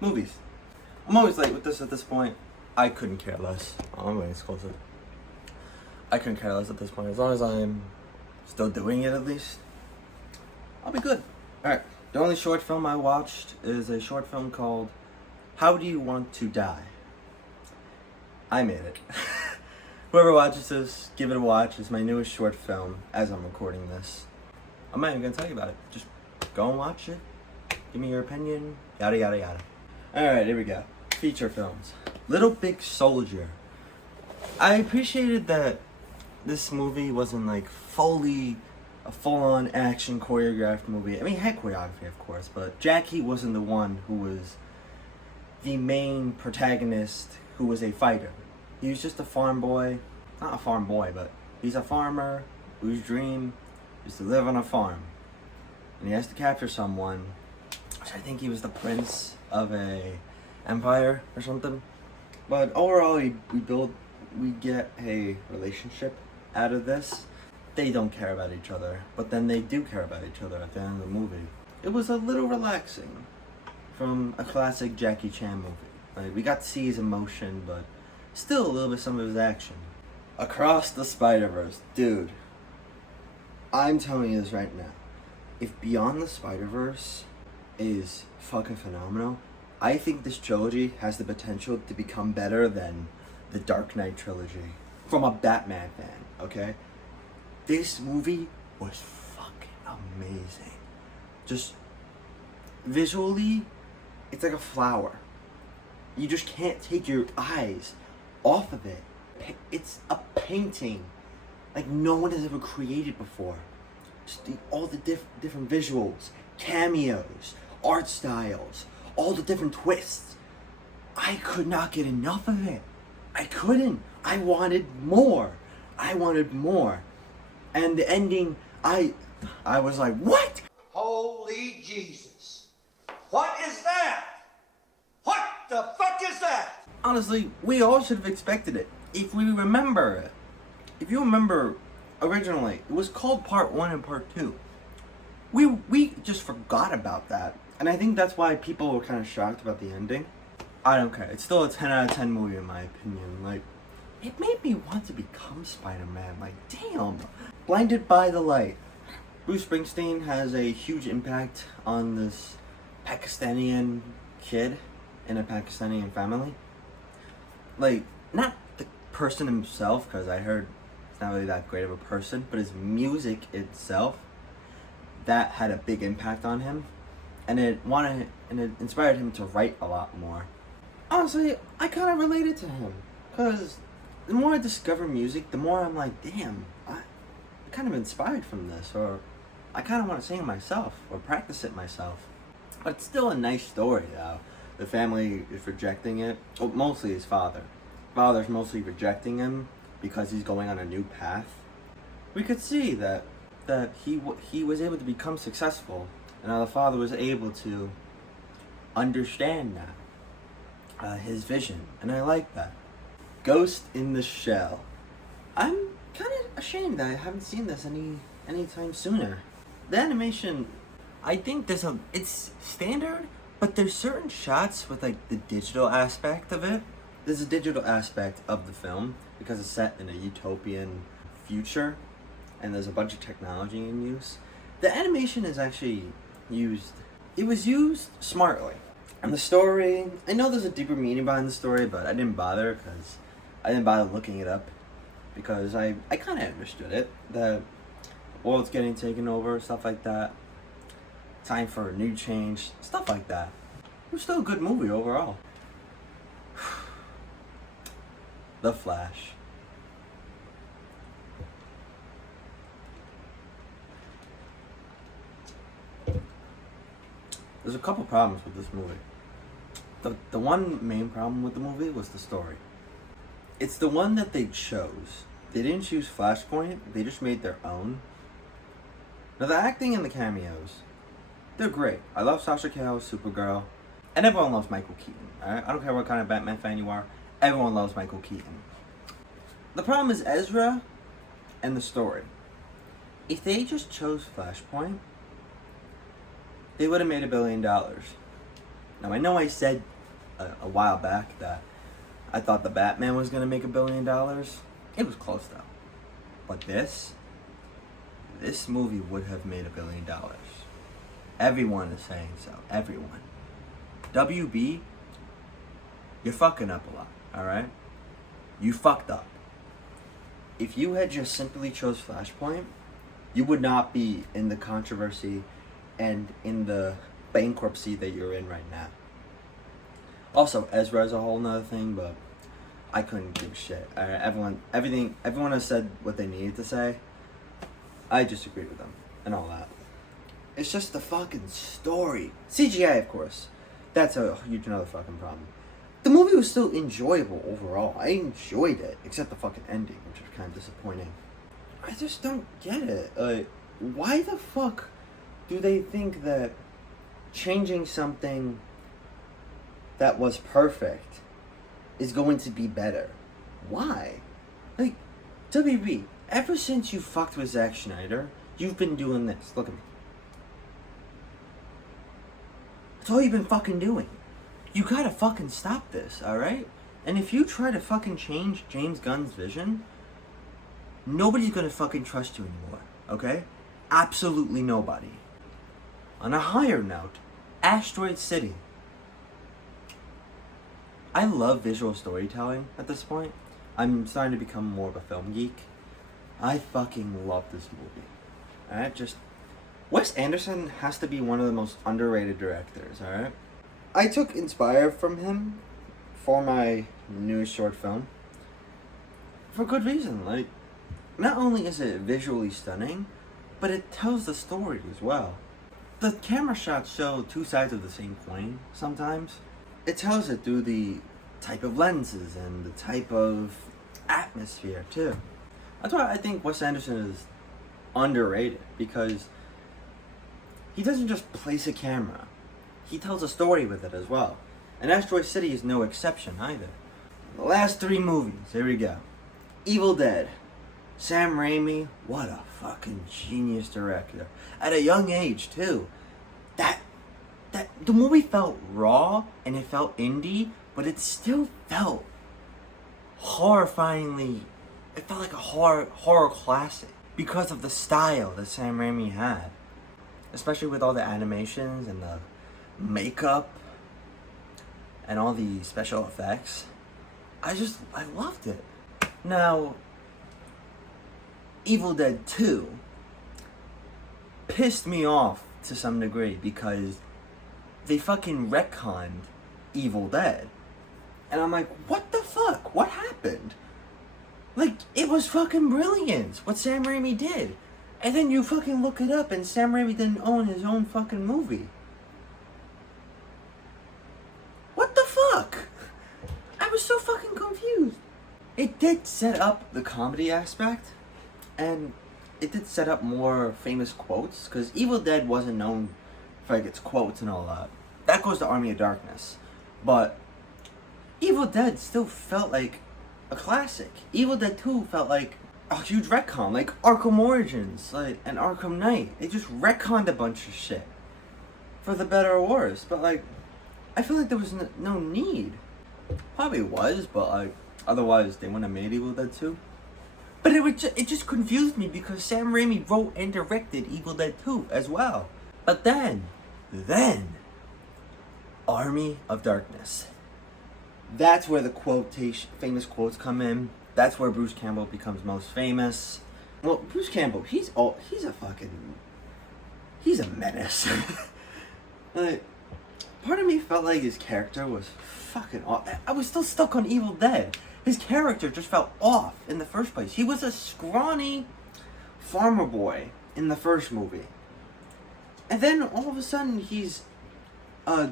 Movies. I'm always late with this at this point. I couldn't care less. Oh, I'm getting closer. I couldn't care less at this point. As long as I'm still doing it at least, I'll be good. Alright, the only short film I watched is a short film called How Do You Want to Die? I made it. Whoever watches this, give it a watch. It's my newest short film as I'm recording this. I'm not even gonna tell you about it. Just go and watch it. Give me your opinion. Yada yada yada. Alright, here we go. Feature films. Little Big Soldier. I appreciated that this movie wasn't like fully a full-on action choreographed movie. I mean, it had choreography, of course, but Jackie wasn't the one who was the main protagonist who was a fighter. He was just a farm boy. Not a farm boy, but he's a farmer whose dream is to live on a farm. And he has to capture someone, which I think he was the prince of a empire or something. But overall, we get a relationship out of this. They don't care about each other, but then they do care about each other at the end of the movie. It was a little relaxing from a classic Jackie Chan movie. Like, we got to see his emotion, but still a little bit some of his action. Across the Spider-Verse. Dude, I'm telling you this right now. If Beyond the Spider-Verse is fucking phenomenal, I think this trilogy has the potential to become better than the Dark Knight trilogy. From a Batman fan, okay? This movie was fucking amazing. Just visually, it's like a flower. You just can't take your eyes off of it. It's a painting like no one has ever created before. Just all the different visuals, cameos, art styles, all the different twists. I could not get enough of it. I couldn't. I wanted more. And the ending, I was like, what? Holy Jesus. What is that? What the fuck is that? Honestly, we all should have expected it. If we remember it. If you remember, originally, it was called Part 1 and Part 2. We just forgot about that. And I think that's why people were kind of shocked about the ending. I don't care. It's still a 10 out of 10 movie in my opinion. Like, it made me want to become Spider-Man. Like, damn. Blinded by the Light. Bruce Springsteen has a huge impact on this Pakistani kid in a Pakistani family. Like, not the person himself, because I heard it's not really that great of a person, but his music itself, that had a big impact on him. And it inspired him to write a lot more. Honestly, I kind of related to him, because the more I discover music, the more I'm like, damn, I'm kind of inspired from this, or I kind of want to sing it myself, or practice it myself. But it's still a nice story, though. The family is rejecting it, well, mostly his father. Father's mostly rejecting him because he's going on a new path. We could see that he was able to become successful, and how the father was able to understand that, his vision, and I like that. Ghost in the Shell. I'm kind of ashamed that I haven't seen this anytime sooner. The animation, I think it's standard, but there's certain shots with like the digital aspect of it. There's a digital aspect of the film because it's set in a utopian future, and there's a bunch of technology in use. The animation is actually used. It was used smartly. And the story, I know there's a deeper meaning behind the story, but I didn't bother because I didn't bother looking it up because I kind of understood it. The world's getting taken over, stuff like that. Time for a new change, stuff like that. It was still a good movie overall. The Flash. There's a couple problems with this movie. The one main problem with the movie was the story. It's the one that they chose. They didn't choose Flashpoint, they just made their own. Now the acting and the cameos, they're great. I love Sasha Calle, Supergirl, and everyone loves Michael Keaton. Alright? I don't care what kind of Batman fan you are, everyone loves Michael Keaton. The problem is Ezra and the story. If they just chose Flashpoint, they would have made $1 billion. Now, I know I said a while back that I thought the Batman was going to make $1 billion. It was close, though. But this movie would have made $1 billion. Everyone is saying so. Everyone. WB, you're fucking up a lot, alright? You fucked up. If you had just simply chose Flashpoint, you would not be in the controversy and in the bankruptcy that you're in right now. Also, Ezra is a whole nother thing, but I couldn't give a shit. Everyone has said what they needed to say. I just agree with them and all that. It's just the fucking story. CGI, of course. That's a huge another fucking problem. The movie was still enjoyable overall. I enjoyed it, except the fucking ending, which was kind of disappointing. I just don't get it. Why the fuck do they think that changing something that was perfect is going to be better? Why? Like, WB, ever since you fucked with Zack Snyder, you've been doing this. Look at me. That's all you've been fucking doing. You gotta fucking stop this, alright? And if you try to fucking change James Gunn's vision, nobody's gonna fucking trust you anymore, okay? Absolutely nobody. On a higher note, Asteroid City. I love visual storytelling at this point. I'm starting to become more of a film geek. I fucking love this movie. Alright, Wes Anderson has to be one of the most underrated directors, alright? I took inspired from him for my new short film. For good reason. Like, not only is it visually stunning, but it tells the story as well. The camera shots show two sides of the same coin sometimes. It tells it through the type of lenses and the type of atmosphere too. That's why I think Wes Anderson is underrated, because he doesn't just place a camera. He tells a story with it as well. And Asteroid City is no exception either. The last 3 movies, here we go. Evil Dead. Sam Raimi, what a fucking genius director. At a young age too. The movie felt raw and it felt indie, but it still felt horrifyingly, it felt like a horror classic because of the style that Sam Raimi had. Especially with all the animations and the makeup and all the special effects. I loved it. Now, Evil Dead 2 pissed me off to some degree because they fucking retconned Evil Dead. And I'm like, what the fuck? What happened? Like, it was fucking brilliant what Sam Raimi did. And then you fucking look it up and Sam Raimi didn't own his own fucking movie. What the fuck? I was so fucking confused. It did set up the comedy aspect, and it did set up more famous quotes, because Evil Dead wasn't known for like its quotes and all that. That goes to Army of Darkness. But Evil Dead still felt like a classic. Evil Dead 2 felt like a huge retcon, like Arkham Origins, like, and Arkham Knight. They just retconned a bunch of shit, for the better or worse. But like, I feel like there was no need. Probably was, but like, otherwise they wouldn't have made Evil Dead 2. But it just confused me because Sam Raimi wrote and directed Evil Dead 2 as well. But then, Army of Darkness. That's where the famous quotes come in. That's where Bruce Campbell becomes most famous. Well, Bruce Campbell, he's a menace. Like, part of me felt like his character was fucking off. I was still stuck on Evil Dead. His character just felt off in the first place. He was a scrawny farmer boy in the first movie. And then all of a sudden he's a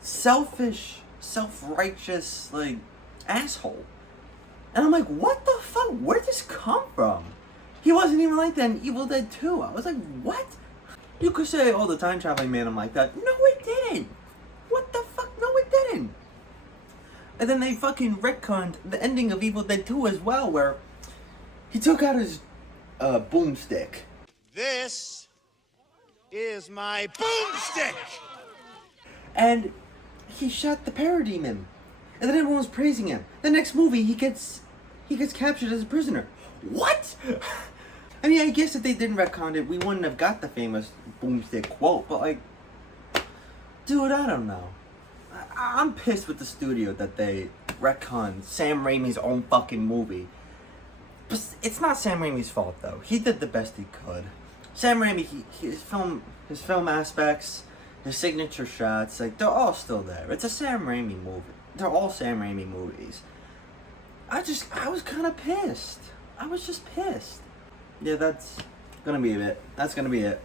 selfish, self-righteous, like, asshole. And I'm like, what the fuck? Where'd this come from? He wasn't even like that in Evil Dead 2. I was like, what? You could say, oh, the time traveling made him like that. No, it didn't. What the fuck? No, it didn't. And then they fucking retconned the ending of Evil Dead 2 as well, where he took out his boomstick. This is my boomstick! And he shot the parademon, and then everyone was praising him. The next movie, he gets captured as a prisoner. What? I mean, I guess if they didn't retcon it, we wouldn't have got the famous boomstick quote. But like, dude, I don't know. I'm pissed with the studio that they retconned Sam Raimi's own fucking movie. But it's not Sam Raimi's fault though. He did the best he could. Sam Raimi, his film aspects, his signature shots, like they're all still there. It's a Sam Raimi movie. They're all Sam Raimi movies. I was kind of pissed. I was just pissed. Yeah, that's gonna be it. That's gonna be it.